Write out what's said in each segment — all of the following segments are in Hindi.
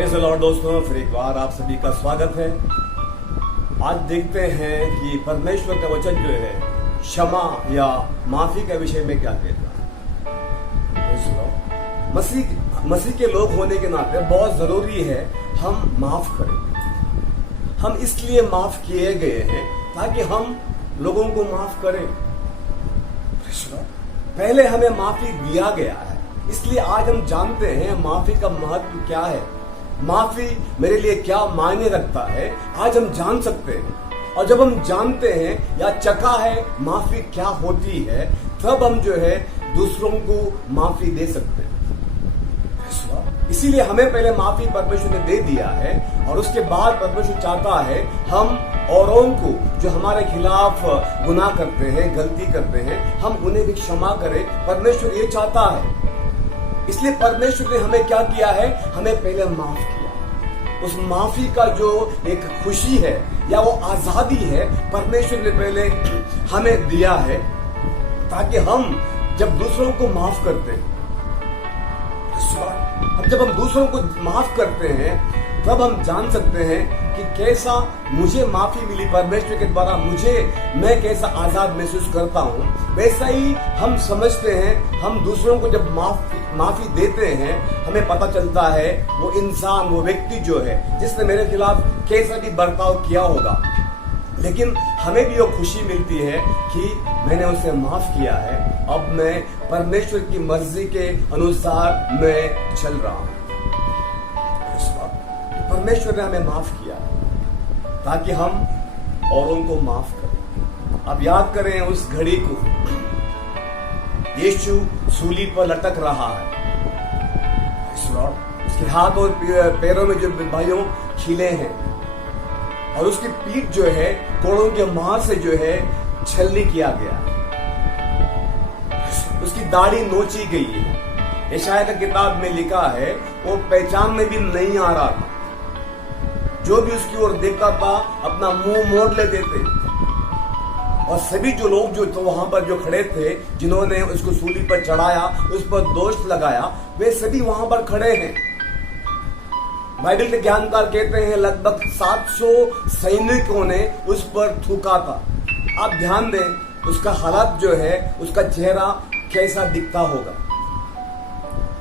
प्रेज़ द लॉर्ड दोस्तों, फिर एक बार आप सभी का स्वागत है। आज देखते हैं कि परमेश्वर का वचन जो है क्षमा या माफी के विषय में क्या कहता है। मसीह के लोग होने के नाते बहुत जरूरी है हम माफ करें। हम इसलिए माफ किए गए हैं ताकि हम लोगों को माफ करें। पहले हमें माफी दिया गया है, इसलिए आज हम जानते हैं माफी का महत्व क्या है, माफी मेरे लिए क्या मायने रखता है, आज हम जान सकते हैं। और जब हम जानते हैं या चखा है माफी क्या होती है, तब हम जो है दूसरों को माफी दे सकते हैं। इसीलिए हमें पहले माफी परमेश्वर ने दे दिया है और उसके बाद परमेश्वर चाहता है हम औरों को जो हमारे खिलाफ गुनाह करते हैं, गलती करते हैं, हम उन्हें भी क्षमा करें। परमेश्वर ये चाहता है। इसलिए परमेश्वर ने हमें क्या किया है, हमें पहले माफ किया। उस माफी का जो एक खुशी है या वो आजादी है, परमेश्वर ने पहले हमें दिया है ताकि हम जब दूसरों को माफ करते हैं, अब जब हम दूसरों को माफ करते हैं, तब हम जान सकते हैं कि कैसा मुझे माफी मिली परमेश्वर के द्वारा, मैं कैसा आजाद महसूस करता हूँ। वैसा ही हम समझते हैं, हम दूसरों को जब माफी देते हैं, हमें पता चलता है वो इंसान, वो व्यक्ति जो है जिसने मेरे खिलाफ कैसा भी बर्ताव किया होगा, लेकिन हमें भी वो खुशी मिलती है कि मैंने उसे माफ किया है। अब मैं परमेश्वर की मर्जी के अनुसार मैं चल रहा हूं। परमेश्वर ने हमें माफ किया ताकि हम औरों को माफ करें। अब याद करें उस घड़ी को, यीशु सूली पर लटक रहा है, उसके हाथ और पैरों में जो भाइयों खिले हैं और उसकी पीठ जो है कोड़ों के मार से जो है छलनी किया गया, उसकी दाढ़ी नोची गई है। यशायाह की किताब में लिखा है वो पहचान में भी नहीं आ रहा था, जो भी उसकी ओर देखता था अपना मुंह मोड़ लेते थे। और सभी जो लोग जो तो वहां पर जो खड़े थे, जिन्होंने उसको सूली पर चढ़ाया, उस पर दोष लगाया, वे सभी वहां पर खड़े हैं। बाइबल के ज्ञानकार कहते हैं लगभग 700 सैनिकों ने उस पर थूका था। आप ध्यान दें उसका हालत जो है, उसका चेहरा कैसा दिखता होगा,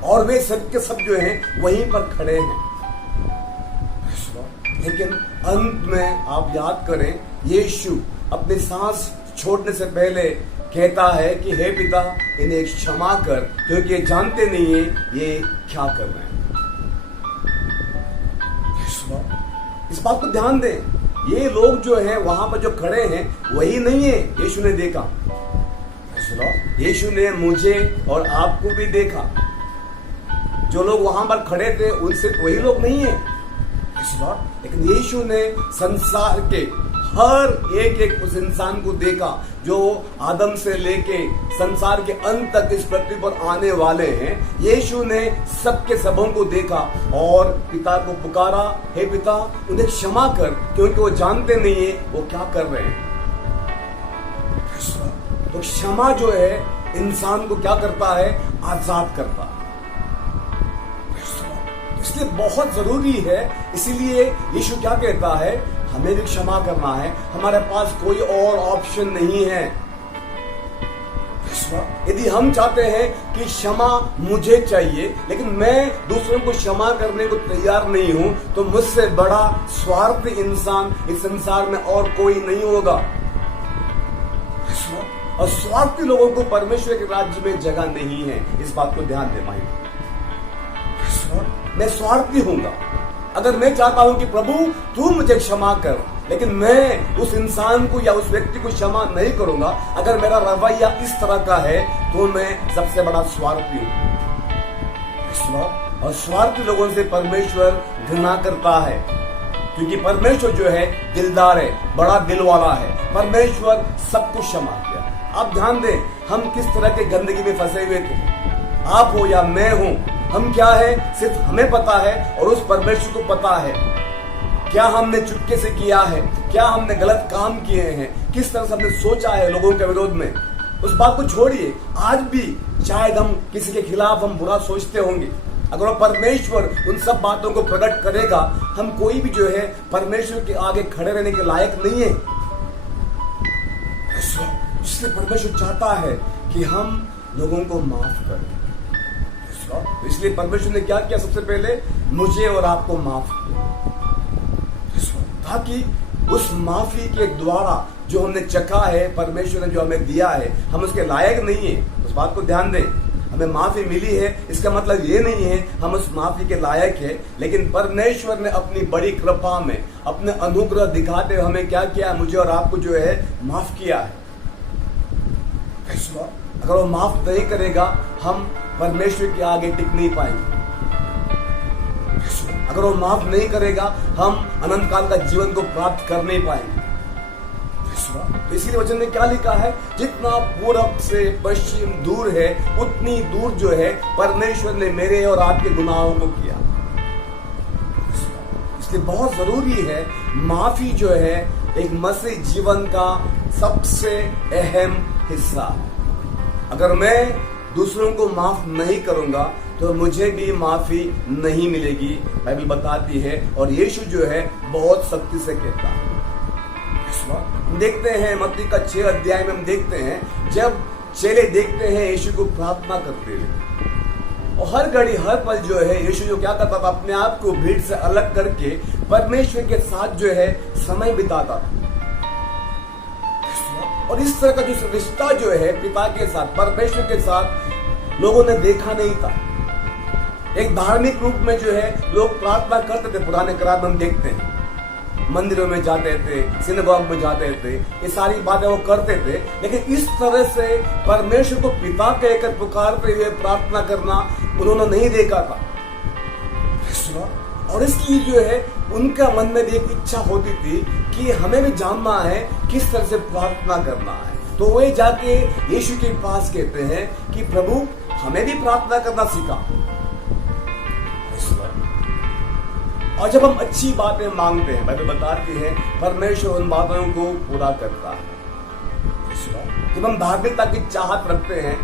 और वे सब के सब जो हैं वहीं पर खड़े हैं। लेकिन अंत में आप याद करें, यीशु अपनी सांस छोड़ने से पहले कहता है कि हे पिता, इन्हें क्षमा कर, क्योंकि ये जानते नहीं है ये क्या कर रहे हैं। इस बात को ध्यान दें, ये लोग जो हैं वहां पर जो खड़े हैं वही नहीं है यीशु ने देखा। यीशु ने मुझे और आपको भी देखा। जो लोग वहां पर खड़े थे उनसे वही लोग नहीं है, लेकिन यीशु ने संसार के हर एक उस इंसान को देखा जो आदम से लेके संसार के अंत तक इस पृथ्वी पर आने वाले हैं। यीशु ने सबके सबों को देखा और पिता को पुकारा, हे पिता, उन्हें क्षमा कर, क्योंकि वो जानते नहीं है वो क्या कर रहे हैं। तो क्षमा जो है इंसान को क्या करता है, आजाद करता है। इसलिए बहुत जरूरी है। इसीलिए यीशु क्या कहता है, हमें भी क्षमा करना है, हमारे पास कोई और ऑप्शन नहीं है। यदि हम चाहते हैं कि क्षमा मुझे चाहिए लेकिन मैं दूसरों को क्षमा करने को तैयार नहीं हूं, तो मुझसे बड़ा स्वार्थी इंसान इस संसार में और कोई नहीं होगा। और स्वार्थी लोगों को परमेश्वर के राज्य में जगह नहीं है। इस बात को ध्यान दे भाई। मैं स्वार्थी हूंगा अगर मैं चाहता हूं कि प्रभु तू मुझे क्षमा कर, लेकिन मैं उस इंसान को या उस व्यक्ति को क्षमा नहीं करूंगा, अगर मेरा रवैया इस तरह का है, तो मैं सबसे बड़ा स्वार्थी हूं। और स्वार्थी लोगों से परमेश्वर घृणा करता है, क्योंकि परमेश्वर जो है दिलदार है, बड़ा दिल वाला है। परमेश्वर सबको क्षमा किया। आप ध्यान दें, हम किस तरह के गंदगी में फंसे हुए थे, आप हो या मैं हूं, हम क्या है सिर्फ हमें पता है और उस परमेश्वर को पता है। क्या हमने चुपके से किया है, क्या हमने गलत काम किए हैं, किस तरह से हमने सोचा है लोगों के विरोध में, उस बात को छोड़िए। आज भी शायद हम किसी के खिलाफ हम बुरा सोचते होंगे, अगर वो परमेश्वर उन सब बातों को प्रकट करेगा, हम कोई भी जो है परमेश्वर के आगे खड़े रहने के लायक नहीं है। इसलिए परमेश्वर चाहता है कि हम लोगों को माफ करें। इसलिए परमेश्वर ने क्या किया? सबसे पहले मुझे और आपको माफ किया, ताकि उस माफी के द्वारा जो हमने चखा है, परमेश्वर ने जो हमें दिया है, हम उसके लायक नहीं है। उस बात को ध्यान दें। हमें माफी मिली है, इसका मतलब ये नहीं है हम उस माफी के लायक है, लेकिन परमेश्वर ने अपनी बड़ी कृपा में अपने अनुग्रह दिखाते हुए हमें क्या किया? मुझे और आपको जो है माफ किया है। अगर वो माफ नहीं करेगा, हम परमेश्वर के आगे टिक नहीं पाएंगे। अगर वो माफ नहीं करेगा, हम अनंत काल का जीवन को प्राप्त कर नहीं पाएंगे। इसीलिए वचन में क्या लिखा है? जितना पूरब से पश्चिम दूर है, उतनी दूर जो है परमेश्वर ने मेरे और आपके गुनाहों को किया। इसलिए बहुत जरूरी है, माफी जो है एक मसीह जीवन का सबसे अहम हिस्सा है। अगर मैं दूसरों को माफ नहीं करूंगा तो मुझे भी माफी नहीं मिलेगी, बाइबल बताती है। और यीशु जो है बहुत सख्ती से कहता है। देखते हैं मत्ती का 6 अध्याय में हम देखते हैं, जब चेले देखते हैं यीशु को प्रार्थना करते हुए, और हर घड़ी हर पल जो है यीशु जो क्या करता था? अपने आप को भीड़ से अलग करके परमेश्वर के साथ जो है समय बिताता था। और इस तरह का जो रिश्ता जो है पिता के साथ, परमेश्वर के साथ लोगों ने देखा नहीं था। एक धार्मिक रूप में जो है लोग प्रार्थना करते थे। पुराने करार में हम देखते हैं, मंदिरों में जाते थे, सिनेगॉग में जाते थे, ये सारी बातें वो करते थे। लेकिन इस तरह से परमेश्वर को पिता कहकर पुकारते हुए प्रार्थना करना उन्होंने नहीं देखा था। और इसलिए जो है उनका मन में भी एक इच्छा होती थी कि हमें भी जानना है किस तरह से प्रार्थना करना है। तो वे जाके यीशु के पास कहते हैं कि प्रभु हमें भी प्रार्थना करना सिखा। और जब हम अच्छी बातें मांगते हैं, बाइबल बताती है परमेश्वर उन बातों को पूरा करता है। जब हम धार्मिकता की चाहत रखते हैं,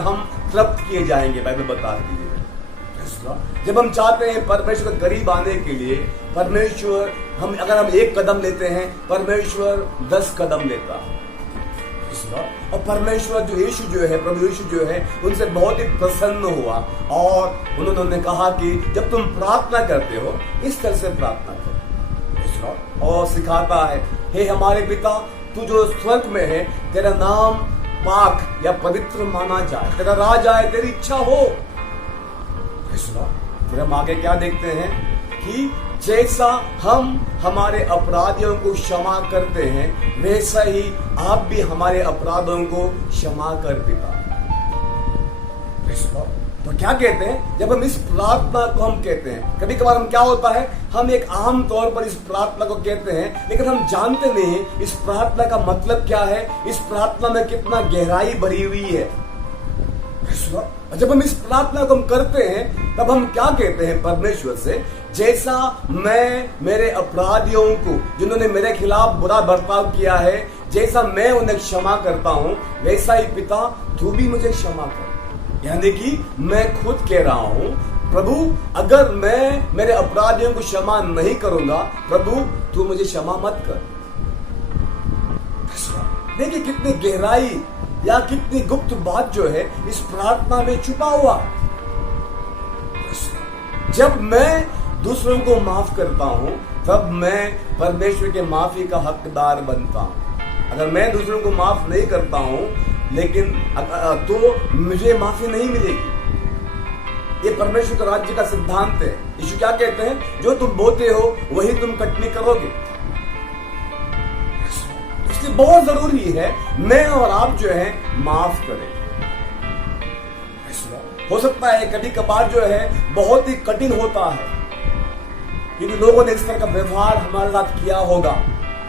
हम तृप्त किए जाएंगे, बाइबल बताती है। जब हम चाहते हैं परमेश्वर के करीब आने के लिए, परमेश्वर अगर हम 1 कदम लेते हैं, परमेश्वर 10 कदम लेता है। और परमेश्वर जो यीशु जो है, प्रभु यीशु जो है, उनसे बहुत ही प्रसन्न हुआ और उन्होंने कहा कि जब तुम प्रार्थना करते हो इस तरह से प्रार्थना करो। और सिखाता है, हे हमारे पिता तू जो स्वर्ग में है, तेरा नाम पाक या पवित्र माना जाए, तेरा राज आए, तेरी इच्छा हो। फिर हम आगे क्या देखते हैं कि जैसा हम हमारे अपराधियों को क्षमा करते हैं, वैसा ही आप भी हमारे अपराधों को क्षमा कर पिता। तो क्या कहते हैं? जब हम इस प्रार्थना को हम कहते हैं, कभी कभार हम क्या होता है, हम एक आम तौर पर इस प्रार्थना को कहते हैं, लेकिन हम जानते नहीं इस प्रार्थना का मतलब क्या है, इस प्रार्थना में कितना गहराई भरी हुई है। जब हम इस प्रार्थना को हम करते हैं, तब हम क्या कहते हैं परमेश्वर से? जैसा मैं मेरे अपराधियों को, जिन्होंने मेरे खिलाफ बुरा बर्ताव किया है, जैसा मैं उन्हें क्षमा करता हूं, वैसा ही पिता तू भी मुझे क्षमा कर। यानी कि मैं खुद कह रहा हूं, प्रभु अगर मैं मेरे अपराधियों को क्षमा नहीं करूंगा, प्रभु तू मुझे क्षमा मत कर। देखिए कितनी गहराई या कितनी गुप्त बात जो है इस प्रार्थना में छुपा हुआ। जब मैं दूसरों को माफ करता हूं, तब मैं परमेश्वर के माफी का हकदार बनता हूं। अगर मैं दूसरों को माफ नहीं करता हूं, लेकिन तो मुझे माफी नहीं मिलेगी। ये परमेश्वर के राज्य का सिद्धांत है। यीशु क्या कहते हैं? जो तुम बोते हो वही तुम कटनी करोगे। इसलिए बहुत जरूरी है मैं और आप जो है माफ करें। हो सकता है कभी कभार जो है बहुत ही कठिन होता है, क्योंकि लोगों ने इस तरह का व्यवहार हमारे साथ किया होगा,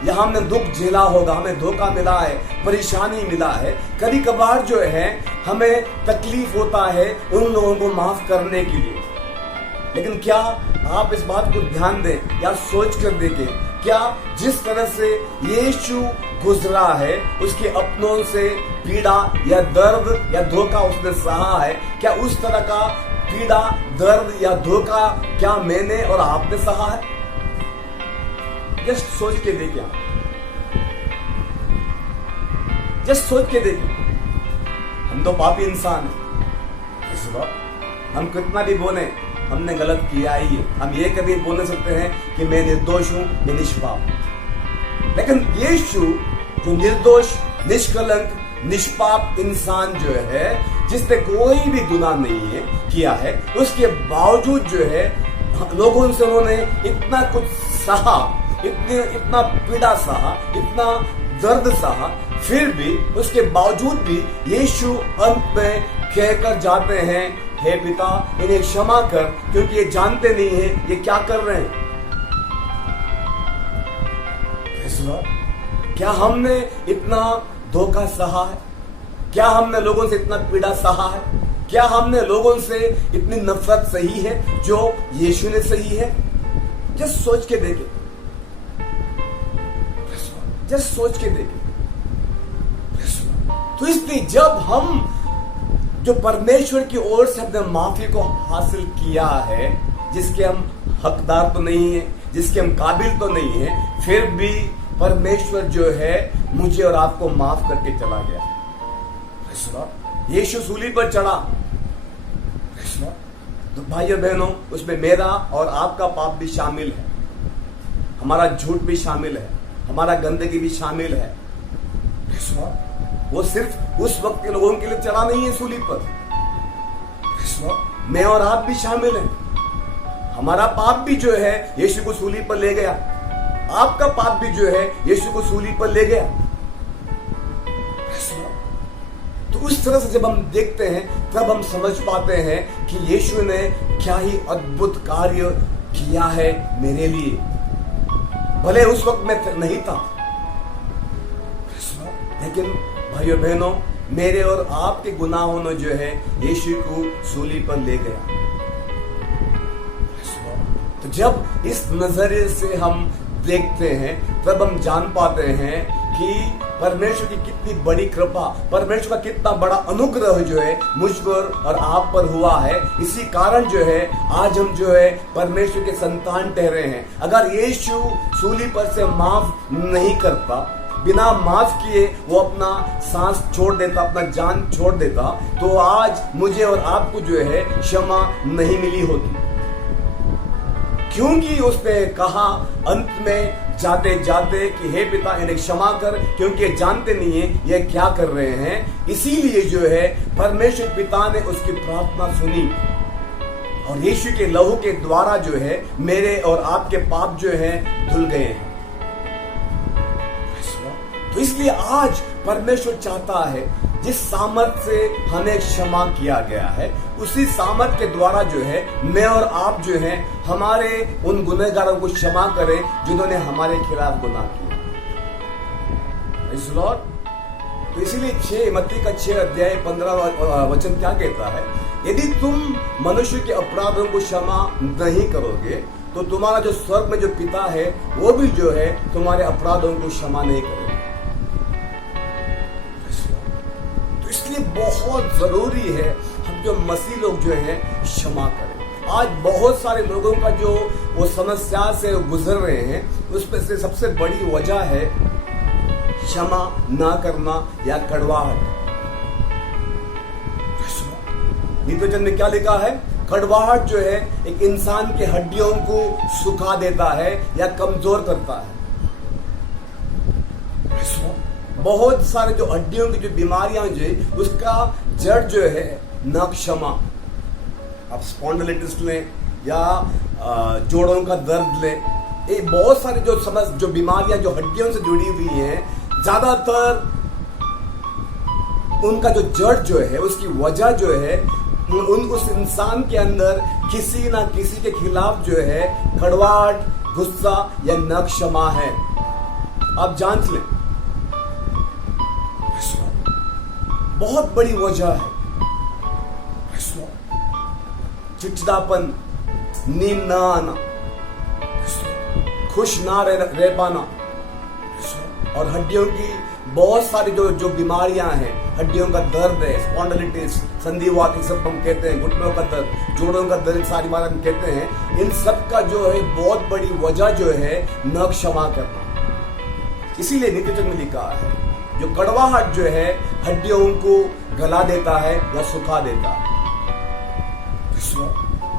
या हमने दुख झेला होगा, हमें धोखा मिला है, परेशानी मिला है। कभी कभार जो है हमें तकलीफ होता है उन लोगों को माफ करने के लिए। लेकिन क्या आप इस बात को ध्यान दें या सोच कर देखें क्या जिस तरह से यीशु गुजरा है, उसके अपनों से पीड़ा या दर्द या धोखा उसने सहा है, क्या उस तरह का पीड़ा, दर्द या धोखा क्या मैंने और आपने सहा है? जस्ट सोच के देखिए, जस्ट सोच के देखिए। हम तो पापी इंसान हैं। इस वक्त हम कितना भी बोले, हमने गलत किया ही है। हम ये कभी बोल नहीं सकते हैं कि मैं निर्दोष हूं, मैं निष्पाप। लेकिन यीशु जो निर्दोष, निष्कलंक, निष्पाप इंसान जो है, जिसने कोई भी गुनाह नहीं है किया है, उसके बावजूद जो है लोगों से उन्होंने इतना कुछ सहा, इतना पीड़ा सहा, इतना दर्द सहा, फिर भी उसके बावजूद भी यीशु अंत में कहकर जाते हैं, हे पिता इन्हें क्षमा कर, क्योंकि ये जानते नहीं है ये क्या कर रहे हैं। क्या हमने इतना धोखा सहा है? क्या हमने लोगों से इतना पीड़ा सहा है? क्या हमने लोगों से इतनी नफरत सही है जो यीशु ने सही है? जस्ट सोच के देखें, जस्ट सोच के देखें। तो इसलिए जब हम जो परमेश्वर की ओर से अपने माफी को हासिल किया है, जिसके हम हकदार तो नहीं है, जिसके हम काबिल तो नहीं है, फिर भी परमेश्वर जो है मुझे और आपको माफ करके चला गया। यीशु सूली पर चढ़ा, तो भाइयों बहनों, उसमें मेरा और आपका पाप भी शामिल है, हमारा झूठ भी शामिल है, हमारा गंदगी भी शामिल है। वो सिर्फ उस वक्त के लोगों के लिए चढ़ा नहीं है सूली पर, मैं और आप भी शामिल हैं। हमारा पाप भी जो है यीशु को सूली पर ले गया, आपका पाप भी जो है यीशु को सूली पर ले गया। तो उस तरह से जब हम देखते हैं, तब हम समझ पाते हैं कि यीशु ने क्या ही अद्भुत कार्य किया है मेरे लिए। भले उस वक्त मैं नहीं था, लेकिन भाइयों बहनों, मेरे और आपके गुनाहों ने जो है यीशु को सूली पर ले गया। तो जब इस नजरिए से हम देखते हैं, तब हम जान पाते हैं कि परमेश्वर की कितनी बड़ी कृपा, परमेश्वर का कितना बड़ा अनुग्रह जो है मुझ पर और आप पर हुआ है। इसी कारण जो है आज हम जो है परमेश्वर के संतान ठहरे हैं। अगर यीशु सूली पर से माफ नहीं करता, बिना माफ किए वो अपना सांस छोड़ देता, अपना जान छोड़ देता, तो आज मुझे और आपको जो है क्षमा नहीं मिली होती। क्योंकि उसने कहा अंत में जाते जाते कि हे पिता इन्हें क्षमा कर, क्योंकि ये जानते नहीं है ये क्या कर रहे हैं। इसीलिए जो है परमेश्वर पिता ने उसकी प्रार्थना सुनी और यीशु के लहू के द्वारा जो है मेरे और आपके पाप जो है धुल गए हैं। तो इसलिए आज परमेश्वर चाहता है, जिस सामर्थ से हमें क्षमा किया गया है, उसी सामर्थ के द्वारा जो है मैं और आप जो है हमारे उन गुनहगारों को क्षमा करें जिन्होंने हमारे खिलाफ गुनाह किया। तो इसीलिए मत्ती का 6 अध्याय 15 वचन क्या कहता है? यदि तुम मनुष्य के अपराधों को क्षमा नहीं करोगे, तो तुम्हारा जो स्वर्ग में जो पिता है वो भी जो है तुम्हारे अपराधों को क्षमा नहीं करेगा। इसलिए बहुत जरूरी है हम जो मसीह लोग जो हैं क्षमा करें। आज बहुत सारे लोगों का जो वो समस्या से गुजर रहे हैं, उसमें से सबसे बड़ी वजह है क्षमा ना करना या कड़वाहट। नीति वचन में क्या लिखा है? कड़वाहट जो है एक इंसान के हड्डियों को सुखा देता है या कमजोर करता है। बहुत सारे जो हड्डियों की जो बीमारियां जो है उसका जड़ जो है न क्षमा। आप स्पॉन्डिलाइटिस लें या जोड़ों का दर्द लें, ये बहुत सारे जो बीमारियां जो हड्डियों से जुड़ी हुई हैं, ज्यादातर उनका जो जड़ जो है, उसकी वजह जो है उस इंसान के अंदर किसी ना किसी के खिलाफ जो है कड़वाहट, गुस्सा या न क्षमा है। आप जांच लें, बहुत बड़ी वजह है। चिड़चिड़ापन, नींद न आना, खुश ना रह पाना, और हड्डियों की बहुत सारी जो बीमारियां हैं, हड्डियों का दर्द है, स्पॉन्डिलिटिस, संधिवात, ये सब हम कहते हैं, घुटनों का दर्द, जोड़ों का दर्द, सारी बात हम कहते हैं। इन सब का जो है बहुत बड़ी वजह जो है न क्षमा करना। इसीलिए नीति वचन में लिखा है, जो कड़वाहट जो है हड्डियों को गला देता है या सुखा देता है।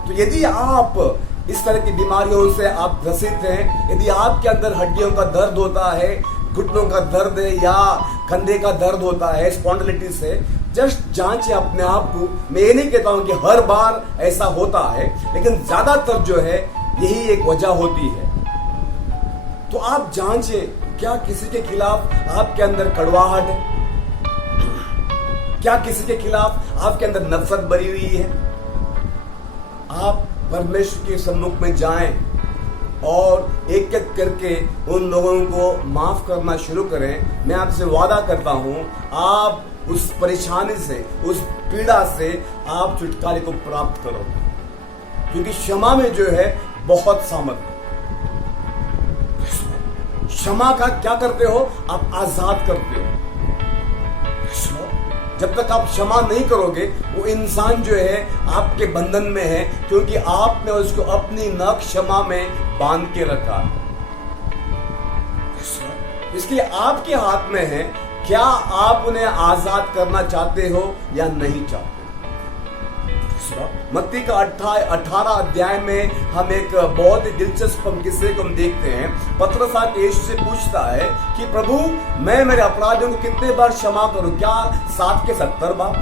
तो यदि आप इस तरह की बीमारियों से आप ग्रसित हैं, यदि आपके अंदर हड्डियों का दर्द होता है, घुटनों का दर्द है या कंधे का दर्द होता है, स्पॉन्डिलिटिस है, जस्ट जांचें अपने आप को। मैं ये नहीं कहता हूं कि हर बार ऐसा होता है, लेकिन ज्यादातर जो है यही एक वजह होती है। तो आप जांचें, क्या किसी के खिलाफ आपके अंदर कड़वाहट है? क्या किसी के खिलाफ आपके अंदर नफरत भरी हुई है? आप परमेश्वर के सम्मुख में जाएं और एक एक करके उन लोगों को माफ करना शुरू करें। मैं आपसे वादा करता हूं, आप उस परेशानी से, उस पीड़ा से आप छुटकारे को प्राप्त करोगे, क्योंकि क्षमा में जो है बहुत सामर्थ्य। क्षमा का क्या करते हो? आप आजाद करते हो। जब तक आप क्षमा नहीं करोगे, वो इंसान जो है आपके बंधन में है, क्योंकि आपने उसको अपनी न क्षमा में बांध के रखा। इसलिए आपके हाथ में है, क्या आप उन्हें आजाद करना चाहते हो या नहीं चाहते। मत्ती का 18 अध्याय में हम एक बहुत ही दिलचस्प किस्से को हम देखते हैं। पतरस आके यीशु से पूछता है कि प्रभु, मैं मेरे अपराधियों को कितने बार क्षमा करूं? क्या 7 के 70 बार?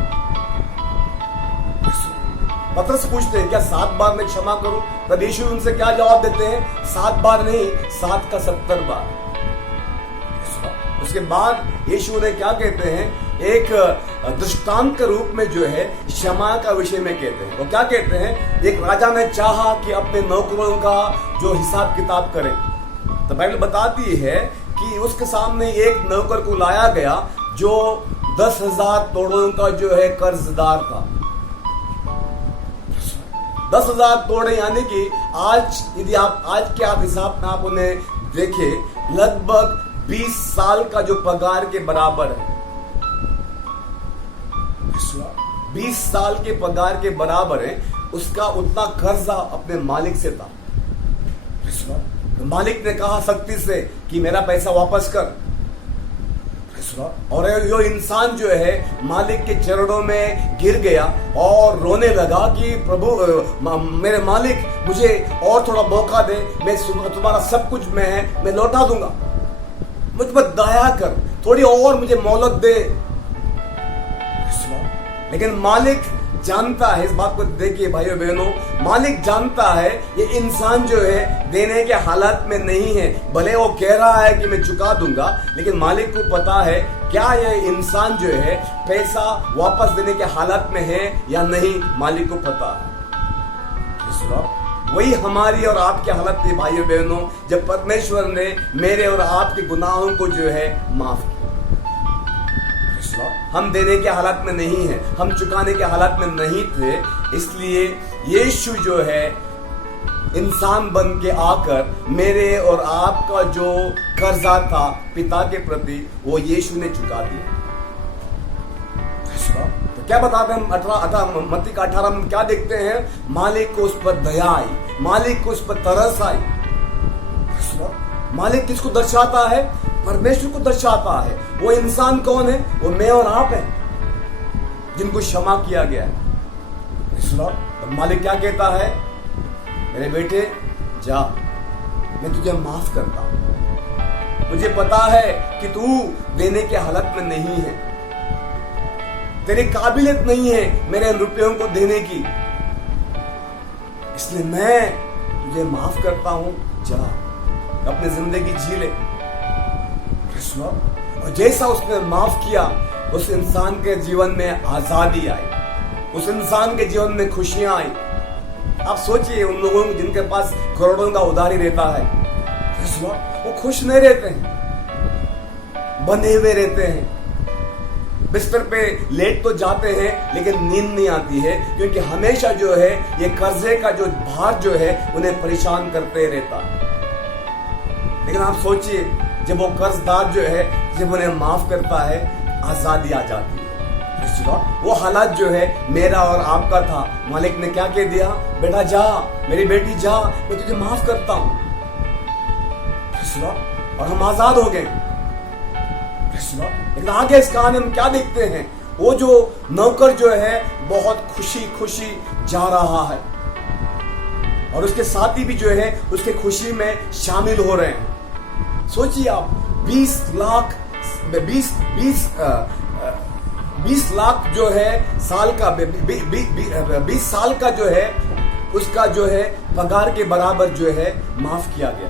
पतरस पूछते हैं, क्या 7 बार मैं क्षमा करूं? तब यीशु उनसे क्या जवाब देते हैं? 7 बार नहीं, 7 का 70 बार। उसके बाद यीशु ने क्या कहते हैं? एक दृष्टांत के रूप में जो है क्षमा का विषय में कहते हैं। वो क्या कहते हैं? एक राजा ने चाहा कि अपने नौकरों का जो हिसाब किताब करे, तो बाइबल बताती है कि उसके सामने एक नौकर को लाया गया जो 10,000 तोड़ों का जो है कर्जदार था। 10,000 तोड़े, यानी कि आज यदि आप आज के आप हिसाब में आप उन्हें देखें, लगभग 20 साल का जो पगार के बराबर है। 20 साल के पगार के बराबर है, उसका उतना कर्जा अपने मालिक से था। मालिक ने कहा सख्ती से कि मेरा पैसा वापस कर। और यो इंसान जो है मालिक के चरणों में गिर गया और रोने लगा कि प्रभु, मेरे मालिक, मुझे और थोड़ा मौका दे, मैं तुम्हारा सब कुछ मैं लौटा दूंगा, मुझ पर दया कर, थोड़ी और मुझे मोहलत दे। लेकिन मालिक जानता है, इस बात को देखिए भाइयों बहनों, मालिक जानता है ये इंसान जो है देने के हालात में नहीं है। भले वो कह रहा है कि मैं चुका दूंगा, लेकिन मालिक को पता है क्या ये इंसान जो है पैसा वापस देने के हालात में है या नहीं, मालिक को पता है। वही हमारी और आपकी हालत थी भाइयों बहनों, जब परमेश्वर ने मेरे और आपके गुनाहों को जो है माफ किया। हम देने के हालात में नहीं है, हम चुकाने के हालात में नहीं थे, इसलिए यीशु जो है इंसान बन के आकर मेरे और आपका जो कर्जा था पिता के प्रति, वो यीशु ने चुका दिया। तो क्या बताते हैं हम? मत्ती का 18 में क्या देखते हैं? मालिक को उस पर दया आई, मालिक को उस पर तरस आई। मालिक किसको दर्शाता है? परमेश्वर को दर्शाता है। वो इंसान कौन है? वो मैं और आप हैं, जिनको क्षमा किया गया है। तो मालिक क्या कहता है? मेरे बेटे जा, मैं तुझे माफ करता हूं। मुझे पता है कि तू देने के हालत में नहीं है, तेरी काबिलियत नहीं है मेरे रुपयों को देने की, इसलिए मैं तुझे माफ करता हूं। जा, अपनी जिंदगी जी ले। और जैसा उसने माफ किया, उस इंसान के जीवन में आजादी आई, उस इंसान के जीवन में खुशियां आई। आप सोचिए, उन लोगों को जिनके पास करोड़ों का उधारी रहता है, वो खुश नहीं रहते हैं, बंधे हुए रहते हैं, बिस्तर पे लेट तो जाते हैं लेकिन नींद नहीं आती है, क्योंकि हमेशा जो है ये कर्जे का जो भार जो है उन्हें परेशान करते रहता है। लेकिन आप सोचिए, जब वो कर्जदार जो है जब उन्हें माफ करता है, आजादी आ जाती है। वो हालात जो है मेरा और आपका था, मालिक ने क्या कह दिया, बेटा जा, मेरी बेटी जा, मैं तुझे माफ करता हूं, और हम आजाद हो गए। लेकिन आगे इस कहानी हम क्या देखते हैं, वो जो नौकर जो है बहुत खुशी खुशी जा रहा है और उसके साथी भी जो है उसके खुशी में शामिल हो रहे हैं। सोचिए आप, 20 लाख जो है साल का, 20 साल का जो है उसका जो है पगार के बराबर जो है माफ किया गया।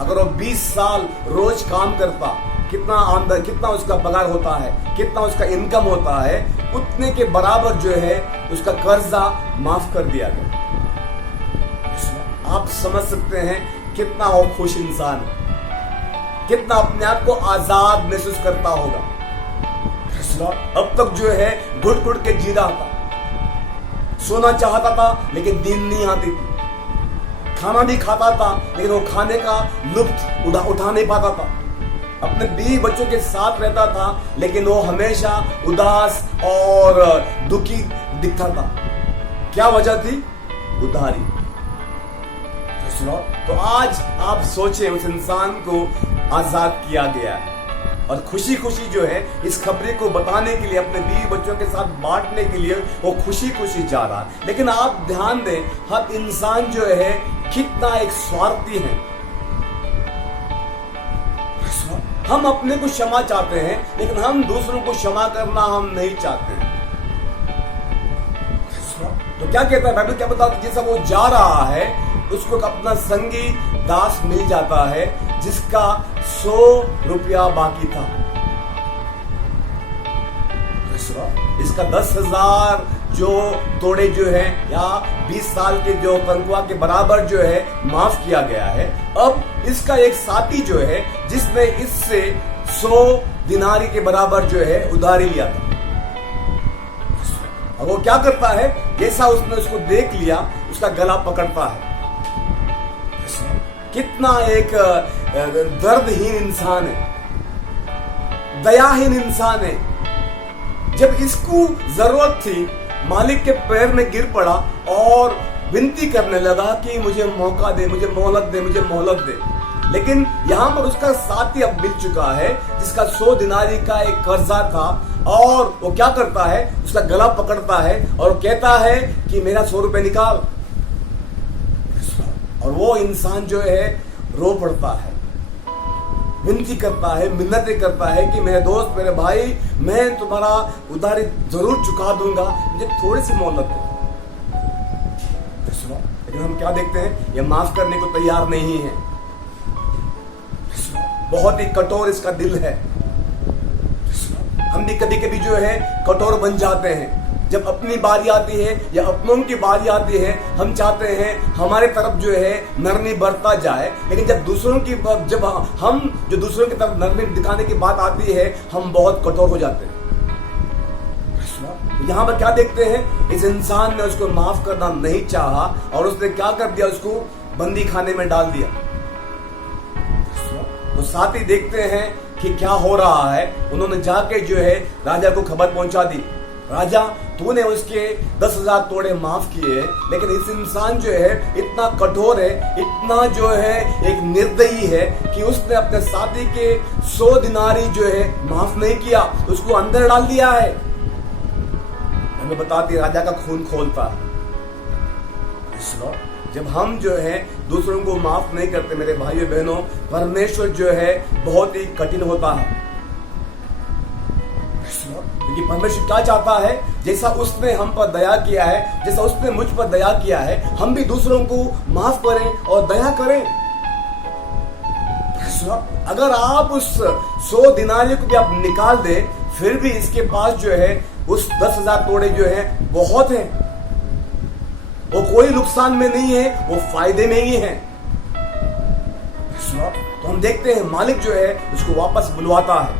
अगर वो 20 साल रोज काम करता, कितना आमदन, कितना उसका पगार होता है, कितना उसका इनकम होता है, उतने के बराबर जो है उसका कर्जा माफ कर दिया गया। आप समझ सकते हैं कितना वो खुश इंसान, कितना अपने आप को आजाद महसूस करता होगा। अब तक जो है घुट घुट के जी रहा था, सोना चाहता था लेकिन नींद नहीं आती थी, खाना भी खाता था लेकिन वो खाने का लुत्फ उठा नहीं पाता था, अपने बीवी बच्चों के साथ रहता था लेकिन वो हमेशा उदास और दुखी दिखता था। क्या वजह थी? उधारी। तो आज आप सोचे, उस इंसान को आजाद किया गया है और खुशी खुशी जो है इस खबरी को बताने के लिए, अपने बीवी बच्चों के साथ बांटने के लिए वो खुशी खुशी जा रहा है। लेकिन आप ध्यान दें, हर इंसान जो है कितना एक स्वार्थी है। हम अपने को क्षमा चाहते हैं लेकिन हम दूसरों को क्षमा करना हम नहीं चाहते हैं। तो क्या कहता है बाइबल, क्या बताता है, जैसा वो जा रहा है उसको अपना संगी दास मिल जाता है जिसका 100 रुपया बाकी था। इसका 10,000 जो तोड़े जो है या 20 साल के जो तनख्वाह के बराबर जो है माफ किया गया है। अब इसका एक साथी जो है जिसने इससे 100 दिनारी के बराबर जो है उधारी लिया था, और वो क्या करता है, जैसा उसने उसको देख लिया उसका गला पकड़ता है। कितना एक दर्दहीन इंसान है, दयाहीन इंसान है। जब इसको जरूरत थी, मालिक के पैर में गिर पड़ा और विनती करने लगा कि मुझे मौका दे, मुझे मोहलत दे, मुझे मोहलत दे। लेकिन यहां पर उसका साथी अब मिल चुका है जिसका 100 दिनारी का एक कर्जा था, और वो क्या करता है, उसका गला पकड़ता है और कहता है कि मेरा 100 रुपए निकाल। और वो इंसान जो है रो पड़ता है, विनती करता है, मिन्नतें करता है कि मेरे दोस्त, मेरे भाई, मैं तुम्हारा उधारी जरूर चुका दूंगा, मुझे थोड़ी सी मोहलत दे। लेकिन हम क्या देखते हैं, ये माफ करने को तैयार नहीं है। बहुत ही कठोर इसका दिल है। हम भी कभी कभी जो है कठोर बन जाते हैं। जब अपनी बारी आती है या अपनों की बारी आती है, हम चाहते हैं हमारे तरफ जो है नरमी बढ़ता जाए, लेकिन जब दूसरों की तरफ नरमी दिखाने की बात आती है, हम बहुत कठोर हो जाते हैं। यहां पर क्या देखते हैं, इस इंसान ने उसको माफ करना नहीं चाहा और उसने क्या कर दिया, उसको बंदी खाने में डाल दिया। तो साथ ही देखते हैं कि क्या हो रहा है। उन्होंने जाके जो है राजा को खबर पहुंचा दी, राजा तूने उसके 10,000 तोड़े माफ किए, लेकिन इस इंसान जो है इतना कठोर है, इतना जो है एक निर्दयी है कि उसने अपने साथी के 100 दिनारी जो है माफ नहीं किया, उसको अंदर डाल दिया है। हमें बताती राजा का खून खोलता है। जब हम जो है दूसरों को माफ नहीं करते मेरे भाइयों बहनों, परमेश्वर जो है बहुत ही कठिन होता है। क्योंकि परमेश्वर क्या चाहता है, जैसा उसने हम पर दया किया है, जैसा उसने मुझ पर दया किया है, हम भी दूसरों को माफ करें और दया करें। अगर आप उस 100 दिनारी को भी आप निकाल दे, फिर भी इसके पास जो है उस 10,000 तोड़े जो है बहुत है। वो कोई नुकसान में नहीं है, वो फायदे में ही है। तो हम देखते हैं मालिक जो है उसको वापस बुलवाता है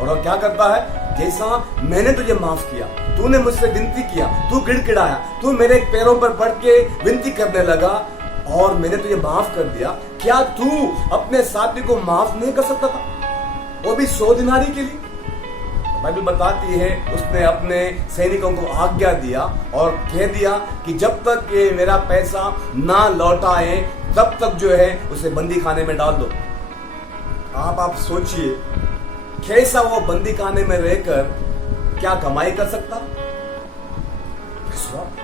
और क्या करता है, जैसा मैंने तुझे माफ किया, तूने मुझसे विनती किया, तू गिड़गिड़ाया, तू मेरे पैरों पर पड़ के विनती करने लगा, और मैंने तुझे माफ कर दिया, क्या तू अपने साथी को माफ नहीं कर सकता था, वो भी 100 दिनारी के लिए? बाइबल बताती है उसने अपने सैनिकों को आज्ञा दिया और कह दिया कि जब तक ये मेरा पैसा ना लौटाए तब तक जो है उसे बंदी खाने में डाल दो। आप सोचिए कैसा वो बंदी खाने में रहकर क्या कमाई कर सकता।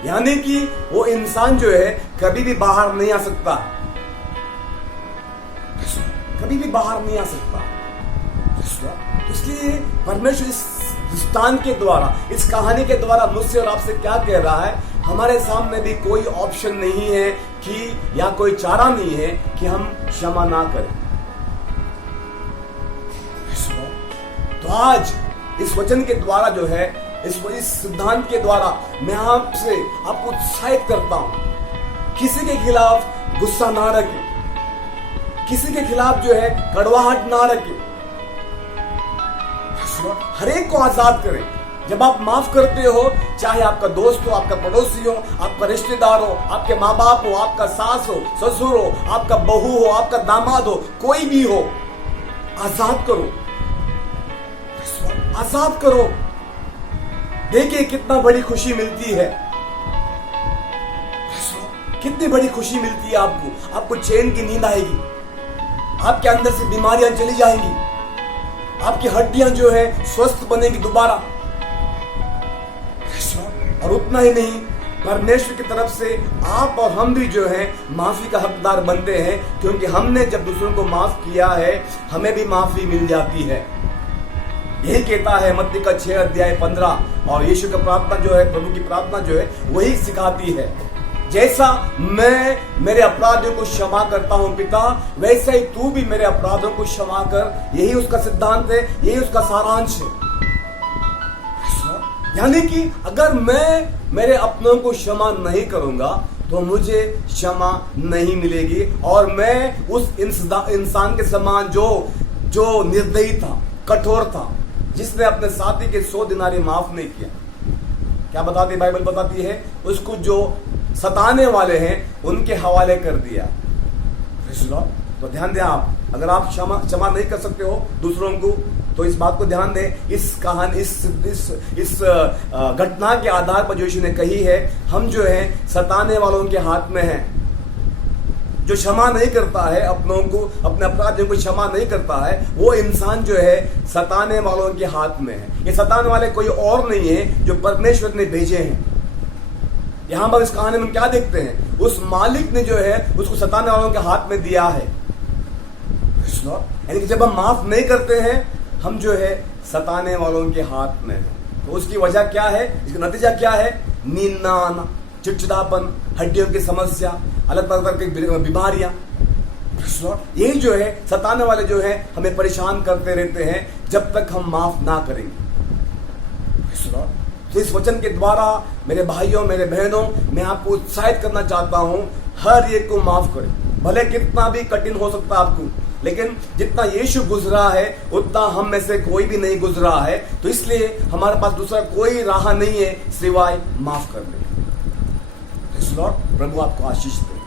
यानी कि वो इंसान जो है कभी भी बाहर नहीं आ सकता, कभी भी बाहर नहीं आ सकता। इसलिए परमेश्वर इस दृष्टांत के द्वारा, इस कहानी के द्वारा मुझसे और आपसे क्या कह रहा है, हमारे सामने भी कोई ऑप्शन नहीं है कि या कोई चारा नहीं है कि हम क्षमा ना करें। तो आज इस वचन के द्वारा जो है, इस सिद्धांत के द्वारा मैं आपको उत्साहित करता हूं, किसी के खिलाफ गुस्सा ना रखें, किसी के खिलाफ जो है कड़वाहट ना रखें, हर एक को आजाद करें। जब आप माफ करते हो, चाहे आपका दोस्त हो, आपका पड़ोसी हो, आपका रिश्तेदार हो, आपके माँ बाप हो, आपका सास हो, ससुर हो, आपका बहू हो, आपका दामाद हो, कोई भी हो, आजाद करो, आजाद करो। देखिए कितना बड़ी खुशी मिलती है, कितनी बड़ी खुशी मिलती है आपको। आपको चैन की नींद आएगी, आपके अंदर से बीमारियां चली जाएंगी, आपकी हड्डियां जो है स्वस्थ बनेगी दोबारा। और उतना ही नहीं, परमेश्वर की तरफ से आप और हम भी जो है माफी का हकदार बनते हैं, क्योंकि हमने जब दूसरों को माफ किया है हमें भी माफी मिल जाती है। यही कहता है मत्ती का 6 अध्याय 15, और यीशु का प्रार्थना जो है, प्रभु की प्रार्थना जो है वही सिखाती है, जैसा मैं मेरे अपराधियों को क्षमा करता हूं पिता, वैसे ही तू भी मेरे अपराधों को क्षमा कर। यही उसका सिद्धांत है, यही उसका सारांश है। यानी कि अगर मैं मेरे अपनों को क्षमा नहीं करूंगा तो मुझे क्षमा नहीं मिलेगी, और मैं उस इंसान के समान जो निर्दयी था, कठोर था, जिसने अपने साथी के 100 दिनारी माफ नहीं किया। क्या बताती बाइबल बताती है, उसको जो सताने वाले हैं उनके हवाले कर दिया। तो ध्यान दें आप, अगर आप क्षमा नहीं कर सकते हो दूसरों को, तो इस बात को ध्यान दें। इस कहानी, इस घटना के आधार पर जो यीशु ने कही है, हम जो है सताने वालों के हाथ में हैं। जो क्षमा नहीं करता है अपनों को, अपने अपराधियों को क्षमा नहीं करता है, वो इंसान जो है सताने वालों के हाथ में है। ये सताने वाले कोई और नहीं है, जो परमेश्वर ने भेजे हैं। यहां पर इस कहानी में क्या देखते हैं, उस मालिक ने जो है उसको सताने वालों के हाथ में दिया है। यानी कि जब हम माफ नहीं करते हैं, हम जो है सताने वालों के हाथ में हैं। तो उसकी वजह क्या है, इसका नतीजा क्या है, नींद ना आना, चिड़चिड़ापन, हड्डियों की समस्या, अलग अलग की बीमारियां। यही जो है सताने वाले जो है हमें परेशान करते रहते हैं जब तक हम माफ ना करेंगे। तो इस वचन के द्वारा मेरे भाइयों, मेरे बहनों, मैं आपको उत्साहित करना चाहता हूं, हर एक को माफ करें। भले कितना भी कठिन हो सकता है आपको, लेकिन जितना यीशु गुजरा है उतना हम में से कोई भी नहीं गुजरा है। तो इसलिए हमारे पास दूसरा कोई राह नहीं है सिवाय माफ करने। प्रभु आपको आशीष दे।